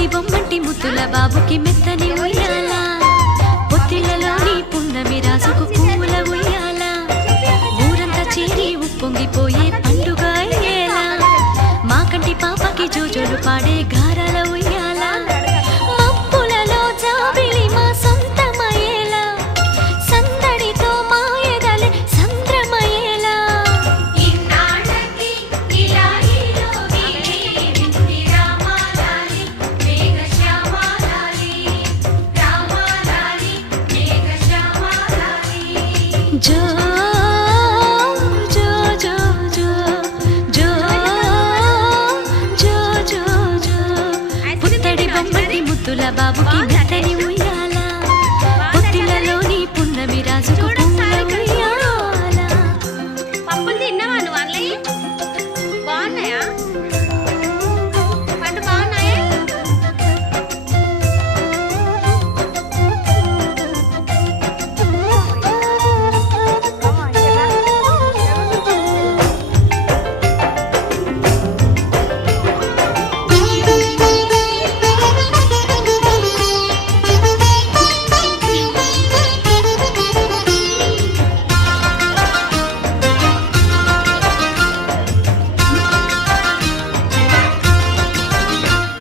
పుత్తడి బొమ్మంటి ముద్దుల బాబుకి మెత్తని ఉయ్యాల పొత్తిళ్ళలోని పున్నమి రాసుకు పూల ఉయ్యాల ఊరంతా చేరి ఉప్పొంగిపోయే పండుగ అయ్యేలా మా కంటి పాపకి జోజోలు పాడే గారాల ఉయ్యాల మబ్బులలో జాబిలి మా సొంతమయ్యేలా సందడితో మా ఎదలే సంద్రమయ్యేలా జో జో జో జో జో జో జో జో పుత్తడి బొమ్మటి ముద్దుల బాబుకి మెత్తని